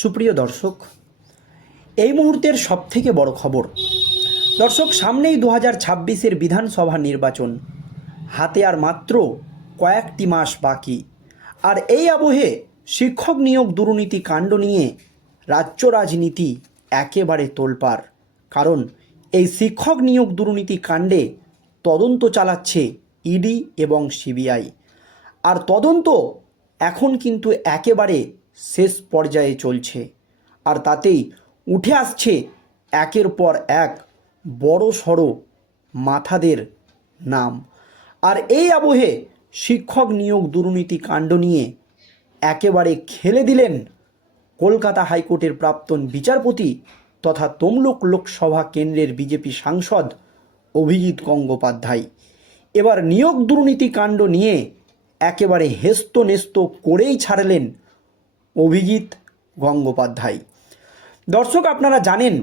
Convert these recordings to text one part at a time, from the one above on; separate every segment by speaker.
Speaker 1: সুপ্রিয় দর্শক, এই মুহূর্তের সবথেকে বড় খবর। দর্শক, সামনেই দু হাজার ছাব্বিশের বিধানসভা নির্বাচন। হাতে আর মাত্র কয়েকটি মাস বাকি। আর এই আবহে শিক্ষক নিয়োগ দুর্নীতি কাণ্ড নিয়ে রাজ্য রাজনীতি একেবারে তোলপাড় কারণ এই শিক্ষক নিয়োগ দুর্নীতি কাণ্ডে তদন্ত চালাচ্ছে ইডি এবং সিবিআই। আর তদন্ত এখন কিন্তু একেবারে শেষ পর্যায়ে চলছে। আর তাতেই উঠে আসছে একের পর এক বড় সড়ো মাথাদের নাম। আর এই আবহে শিক্ষক নিয়োগ দুর্নীতি কাণ্ড নিয়ে একেবারে খেলে দিলেন কলকাতা হাইকোর্টের প্রাক্তন বিচারপতি তথা তমলুক লোকসভা কেন্দ্রের বিজেপি সাংসদ অভিজিৎ গঙ্গোপাধ্যায়। এবার নিয়োগ দুর্নীতি কাণ্ড নিয়ে একেবারে হেস্ত নেস্ত করেই ছাড়লেন অভিজিৎ গঙ্গোপাধ্যায়। দর্শক, আপনারা জানেন,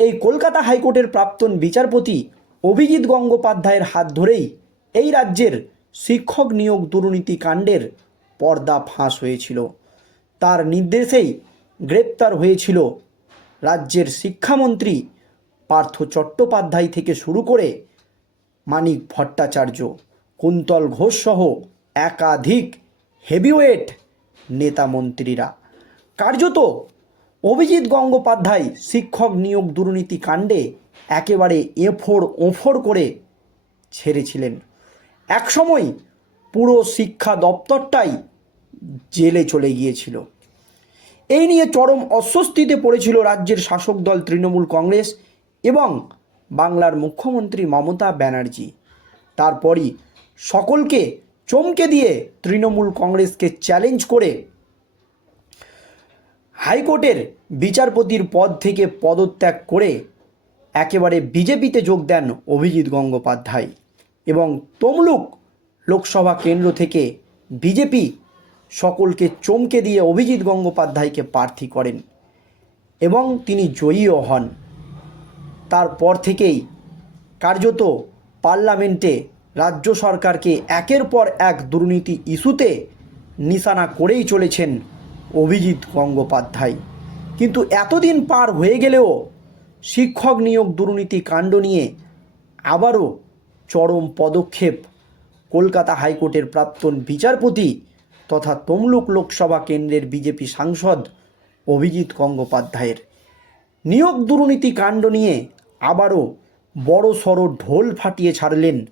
Speaker 1: এই কলকাতা হাইকোর্টের প্রাক্তন বিচারপতি অভিজিৎ গঙ্গোপাধ্যায়ের হাত ধরেই এই রাজ্যের শিক্ষক নিয়োগ দুর্নীতি কাণ্ডের পর্দা ফাঁস হয়েছিল। তার নির্দেশেই গ্রেপ্তার হয়েছিল রাজ্যের শিক্ষামন্ত্রী পার্থ চট্টোপাধ্যায় থেকে শুরু করে মানিক ভট্টাচার্য। কুন্তল ঘোষ সহ একাধিক হেভিওয়েট নেতা মন্ত্রীরা। কার্যত অভিজিৎ গঙ্গোপাধ্যায় শিক্ষক নিয়োগ দুর্নীতি কাণ্ডে একেবারে এফোড় ওফোড় করে ছেড়েছিলেন। একসময় পুরো শিক্ষা দপ্তরটাই জেলে চলে গিয়েছিল। এই নিয়ে চরম অস্বস্তিতে পড়েছিল রাজ্যের শাসক দল তৃণমূল কংগ্রেস এবং বাংলার মুখ্যমন্ত্রী মমতা ব্যানার্জি। তারপরই সকলকে চমকে দিয়ে তৃণমূল কংগ্রেসকে চ্যালেঞ্জ করে হাইকোর্টের বিচারপতির পদ থেকে পদত্যাগ করে একেবারে বিজেপিতে যোগ দেন অভিজিৎ গঙ্গোপাধ্যায় এবং তমলুক লোকসভা কেন্দ্র থেকে বিজেপি সকলকে চমকে দিয়ে অভিজিৎ গঙ্গোপাধ্যায়কে প্রার্থী করেন এবং তিনি জয়ীও হন। তারপর থেকেই কার্যত পার্লামেন্টে রাজ্য সরকারকে একের পর এক দুর্নীতি ইস্যুতে নিশানা করেই চলেছেন অভিজিৎ গঙ্গোপাধ্যায়। কিন্তু এতদিন পার হয়ে গেলেও শিক্ষক নিয়োগ দুর্নীতি কাণ্ড নিয়ে আবারও চরম পদক্ষেপ কলকাতা হাইকোর্টের প্রাক্তন বিচারপতি তথা তমলুক লোকসভা কেন্দ্রের বিজেপি সাংসদ অভিজিৎ গঙ্গোপাধ্যায়ের। নিয়োগ দুর্নীতি কাণ্ড নিয়ে আবারও বড় সড়ো ঢোল ফাটিয়ে ছাড়লেন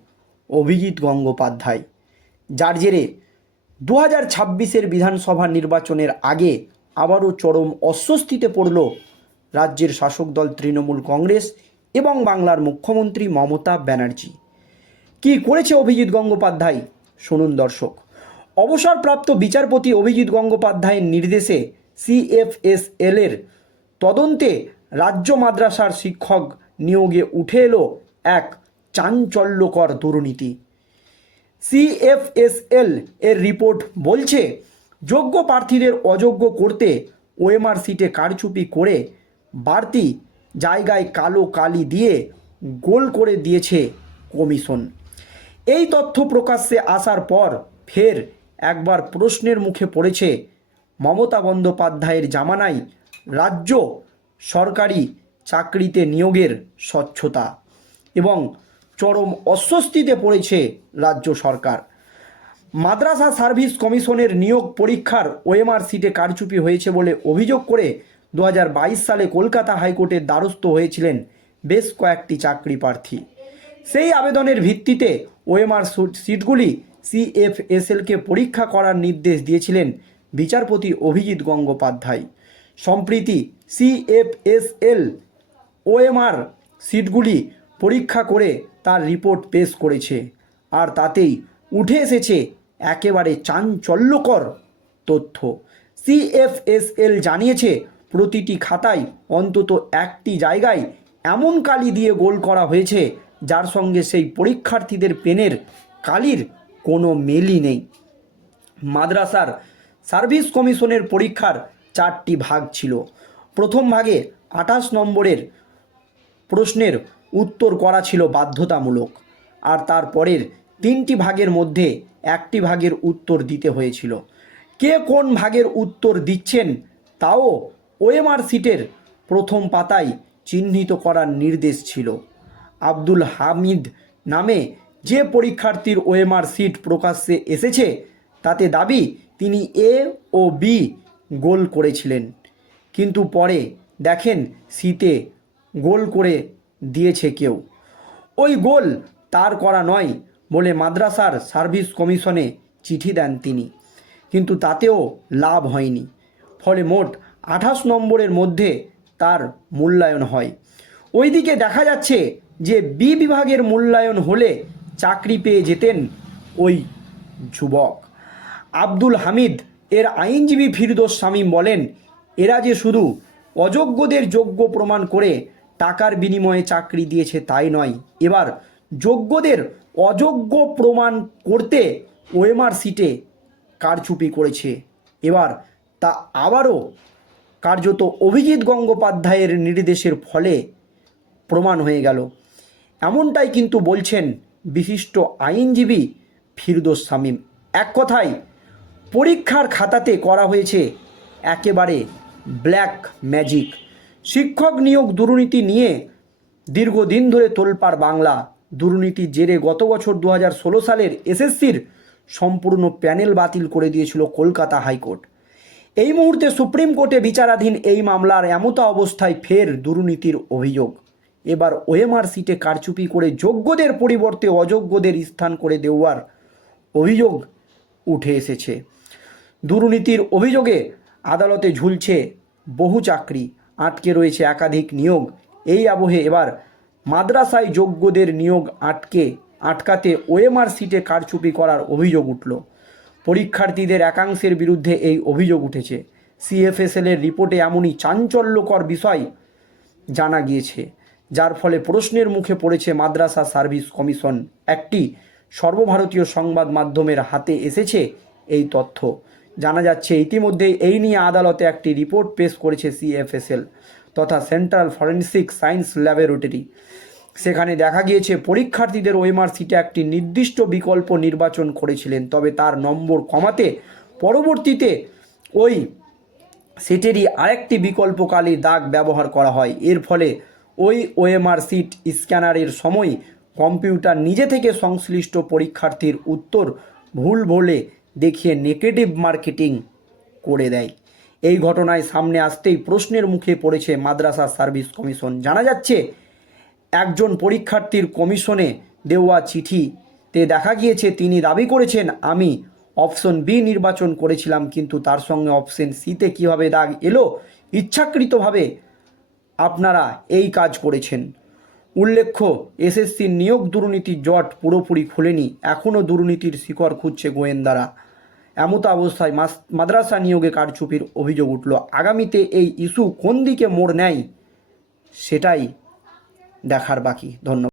Speaker 1: অভিজিৎ গঙ্গোপাধ্যায়, যার জেরে দু হাজার ছাব্বিশের বিধানসভা নির্বাচনের আগে আবারও চরম অস্বস্তিতে পড়ল রাজ্যের শাসক দল তৃণমূল কংগ্রেস এবং বাংলার মুখ্যমন্ত্রী মমতা ব্যানার্জি। কি করেছে অভিজিৎ গঙ্গোপাধ্যায়? শুনুন দর্শক। অবসরপ্রাপ্ত বিচারপতি অভিজিৎ গঙ্গোপাধ্যায়ের নির্দেশে সিএফএসএল এর তদন্তে রাজ্য মাদ্রাসার শিক্ষক নিয়োগে উঠে এলো এক চাঞ্চল্যকর দুর্নীতি। সিএফএসএল এর রিপোর্ট বলছে, যোগ্য প্রার্থীদের অযোগ্য করতে ওএমআর সিটে কারচুপি করে বাড়তি জায়গায় কালো কালি দিয়ে গোল করে দিয়েছে কমিশন। এই তথ্য প্রকাশ্যে আসার পর ফের একবার প্রশ্নের মুখে পড়েছে, মমতা বন্দ্যোপাধ্যায়ের জামানায় রাজ্য সরকারি চাকরিতে নিয়োগের স্বচ্ছতা এবং চরম অস্বস্তিতে পড়েছে রাজ্য সরকার। মাদ্রাসা সার্ভিস কমিশনের নিয়োগ পরীক্ষার ওএমআর সিটে কারচুপি হয়েছে বলে অভিযোগ করে দু হাজার বাইশ সালে কলকাতা হাইকোর্টের দ্বারস্থ হয়েছিলেন বেশ কয়েকটি চাকরি প্রার্থী। সেই আবেদনের ভিত্তিতে ওএমআর সিটগুলি সিএফএসএলকে পরীক্ষা করার নির্দেশ দিয়েছিলেন বিচারপতি অভিজিৎ গঙ্গোপাধ্যায়। সম্প্রীতি সিএফএসএল ওএমআর সিটগুলি পরীক্ষা করে তার রিপোর্ট পেশ করেছে। আর তাতেই উঠে এসেছে একেবারে চাঞ্চল্যকর তথ্য। সিএফএসএল জানিয়েছে, প্রতিটি খাতায় অন্তত একটি জায়গায় এমন কালি দিয়ে গোল করা হয়েছে, যার সঙ্গে সেই পরীক্ষার্থীদের পেনের কালির কোনো মেলই নেই। মাদ্রাসার সার্ভিস কমিশনের পরীক্ষার চারটি ভাগ ছিল। প্রথম ভাগে আঠাশ নম্বরের প্রশ্নের উত্তর করা ছিল বাধ্যতামূলক। আর তারপরের তিনটি ভাগের মধ্যে একটি ভাগের উত্তর দিতে হয়েছিল। কে কোন ভাগের উত্তর দিচ্ছেন তাও ওএমআর সিটের প্রথম পাতায় চিহ্নিত করার নির্দেশ ছিল। আব্দুল হামিদ নামে যে পরীক্ষার্থীর ওএমআর সিট প্রকাশ্যে এসেছে, তাতে দাবি তিনি এ ও বি গোল করেছিলেন। কিন্তু পরে দেখেন সিতে গোল করে দিয়েছে কেউ। ওই গোল তার করা নয় বলে মাদ্রাসার সার্ভিস কমিশনে চিঠি দেন তিনি। কিন্তু তাতেও লাভ হয়নি। ফলে মোট আঠাশ নম্বরের মধ্যে তার মূল্যায়ন হয়। ওইদিকে দেখা যাচ্ছে যে বি বিভাগের মূল্যায়ন হলে চাকরি পেয়ে যেতেন ওই যুবক। আব্দুল হামিদ এর আইনজীবী ফিরদোস শামীম বলেন, এরা যে শুধু অযোগ্যদের যোগ্য প্রমাণ করে টাকার বিনিময়ে চাকরি দিয়েছে তাই নয়। এবার যোগ্যদের অযোগ্য প্রমাণ করতে ওএমআর সিটে কারচুপি করেছে। এবার তা আবারও কার্যত অভিজিৎ গঙ্গোপাধ্যায়ের নির্দেশের ফলে প্রমাণ হয়ে গেল। এমনটাই কিন্তু বলছেন বিশিষ্ট আইনজীবী ফিরদোস শামীম। এক কথায়, পরীক্ষার খাতাতে করা হয়েছে একেবারে ব্ল্যাক ম্যাজিক। শিক্ষক নিয়োগ দুর্নীতি নিয়ে দীর্ঘদিন ধরে তোলপাড় বাংলা। দুর্নীতির জেরে গত বছর দু হাজার ষোলো সালের এসএসসির সম্পূর্ণ প্যানেল বাতিল করে দিয়েছিল কলকাতা হাইকোর্ট। এই মুহূর্তে সুপ্রিম কোর্টে বিচারাধীন এই মামলার এমতা অবস্থায় ফের দুর্নীতির অভিযোগ। এবার ওএমআর সিটে কারচুপি করে যোগ্যদের পরিবর্তে অযোগ্যদের স্থান করে দেওয়ার অভিযোগ উঠে এসেছে। দুর্নীতির অভিযোগে আদালতে ঝুলছে বহু চাকরি। আটকে রয়েছে একাধিক নিয়োগ। এই আবহে এবার মাদ্রাসায় যোগ্যদের নিয়োগ আটকে, আটকাতে ওএমআর সিটে কারচুপি করার অভিযোগ উঠল। পরীক্ষার্থীদের একাংশের বিরুদ্ধে এই অভিযোগ উঠেছে। সিএফএসএল এর রিপোর্টে এমনই চাঞ্চল্যকর বিষয় জানা গিয়েছে, যার ফলে প্রশ্নের মুখে পড়েছে মাদ্রাসা সার্ভিস কমিশন। একটি সর্বভারতীয় সংবাদ মাধ্যমের হাতে এসেছে এই তথ্য। জানা যাচ্ছে ইতিমধ্যে এই নিয়ে আদালতে একটি রিপোর্ট পেশ করেছে সিএফএসএল তথা সেন্ট্রাল ফরেন্সিক সায়েন্স ল্যাবরেটরি। সেখানে দেখা গিয়েছে, পরীক্ষার্থীদের ওএমআর সিটে একটি নির্দিষ্ট বিকল্প নির্বাচন করেছিলেন, তবে তার নম্বর কমাতে পরবর্তীতে ওই সিটেরই আরেকটি বিকল্পকালী দাগ ব্যবহার করা হয়। এর ফলে ওই ওএমআর সিট স্ক্যানারের সময় কম্পিউটার নিজে থেকে সংশ্লিষ্ট পরীক্ষার্থীর উত্তর ভুল বলে দেখিয়ে নেগেটিভ মার্কেটিং করে দেয়। এই ঘটনায় সামনে আসতেই প্রশ্নের মুখে পড়েছে মাদ্রাসা সার্ভিস কমিশন। জানা যাচ্ছে, একজন পরীক্ষার্থীর কমিশনে দেওয়া চিঠিতে দেখা গিয়েছে, তিনি দাবি করেছেন, আমি অপশন বি নির্বাচন করেছিলাম, কিন্তু তার সঙ্গে অপশন সিতে কীভাবে দাগ এলো? ইচ্ছাকৃতভাবে আপনারা এই কাজ করেছেন। উল্লেখ্য এসএসসি নিয়োগ দুর্নীতির জট পুরোপুরি খোলেনি, এখনও দুর্নীতির শিকড় খুঁজছে গোয়েন্দারা। এমতো অবস্থায় মাদ্রাসা নিয়োগে কারচুপির অভিযোগ উঠল। আগামীতে এই ইস্যু কোন দিকে মোড় নেয়, সেটাই দেখার বাকি। ধন্যবাদ।